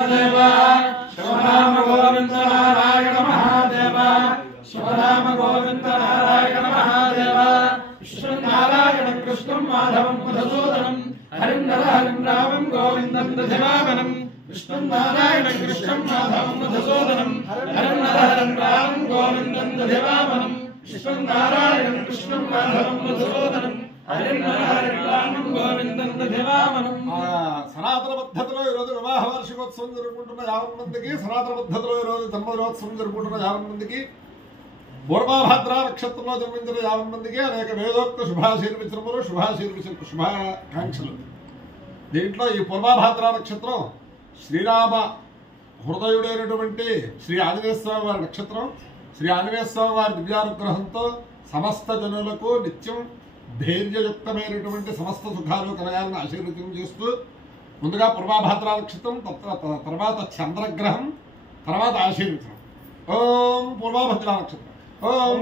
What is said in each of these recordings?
శివనామ గోవింద నారాయణ మహాదేవ శివనామ గోవింద నారాయణ మహాదేవ విష్ణునారాయణ కృష్ణం మాధవం మధుసూదనం హరిం నర హరిం రామం గోవిందం దశవామనం విష్ణునారాయణ కృష్ణం మాధవం మధుసూదనం హరిం నర హరిం రామం గోవిందం దశవామనం విష్ణునారాయణ కృష్ణం మాధవం మధుసూదనం సనాతన పద్ధతిలో ఈరోజు వివాహ వార్షికోత్సవం జరుపుకుంటున్న 50 మందికి, సనాతన పద్ధతిలో ఈరోజు జన్మదినోత్సవం జరుపుకుంటున్న 50 మందికి, పూర్వభాద్ర నక్షత్రంలో జన్మించిన 50 మందికి అనేక వేదోక్త శుభాశీర్వచనములు, శుభాకాంక్షలు. దీంట్లో ఈ పూర్వభాద్ర నక్షత్రం శ్రీరామ హృదయుడైనటువంటి శ్రీ ఆంజనేయ స్వామి వారి నక్షత్రం. శ్రీ ఆంజనేయ స్వామి వారి దివ్యానుగ్రహంతో సమస్త జనులకు నిత్యం ధైర్యయుక్తమైనటువంటి సమస్త సుఖాలు కలగాలని ఆశీర్వచనం చేస్తూ, ముందుగా పూర్వభాద్ర నక్షత్రం, తర్వాత చంద్రగ్రహం, తర్వాత ఆశీర్వచనం. ఓం పూర్వభద్ర నక్షత్రం. ఓం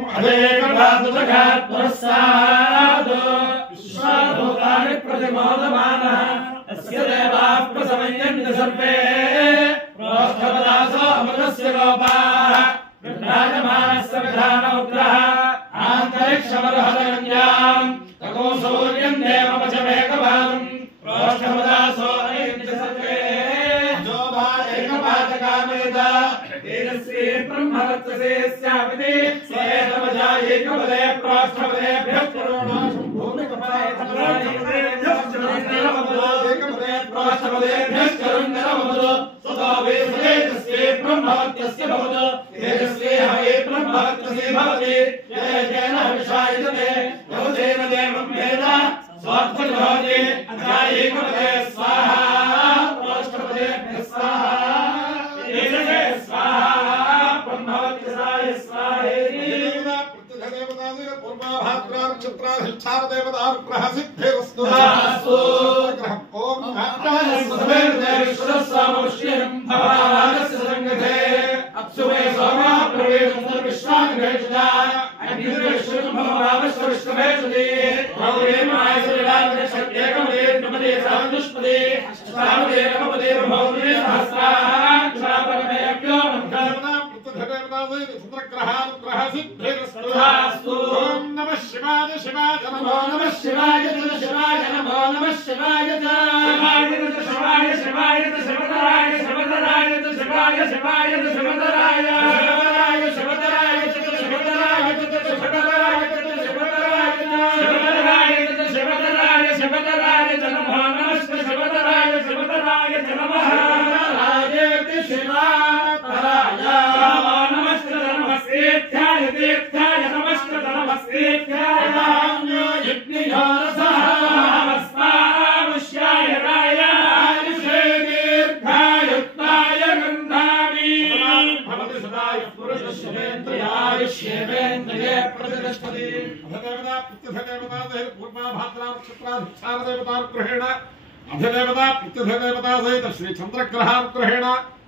శ్రీ చంద్రగ్రహానుగ్రహేణ,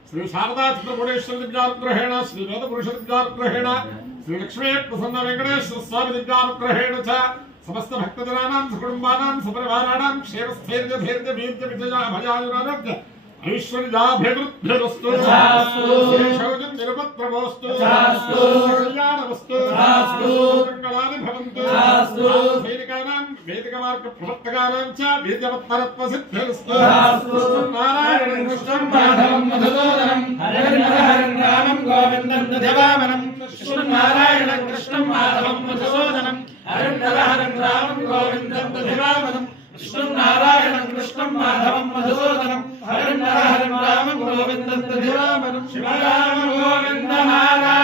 శ్రీ శారదా చంద్రపురేశ్వర దివ్యానుగ్రహేణ, శ్రీ వేద పురుష దివ్యానుగ్రహేణ, శ్రీ లక్ష్మీ ప్రసన్న వెంకటేశ్వర స్వామి దివ్యానుగ్రహేణ చ సమస్త భక్తజనానాం సకుటుంబానాం సపరివారాణాం క్షేమస్థైర్య ధైర్య వీర్య విజయ అభయాయురారోగ్య ఐశ్వర్యాభివృద్ధిరస్తు, శౌచం నిరుపద్రవోస్తు, కళ్యాణమస్తు, మంగళాని భవంతు, సైనికానాం వేదిక మార్గ ప్రవర్తకానాం చ వీర్యవత్తరత్వ సిద్ధిరస్తు. నారాయణ కృష్ణం మాధవం మధుసూదనం హరిం నర హరిం రామం గోవిందం దశవామనం విష్ణునారాయణ కృష్ణం మాధవం మధుసూదనం హరిం నర హరిం రామం గోవిందం దశవామనం విష్ణునారాయణ కృష్ణం మాధవం మధుసూదనం హరిం నర హరిం రామం గోవిందం దశవామనం శివరామ గోవింద నారాయణ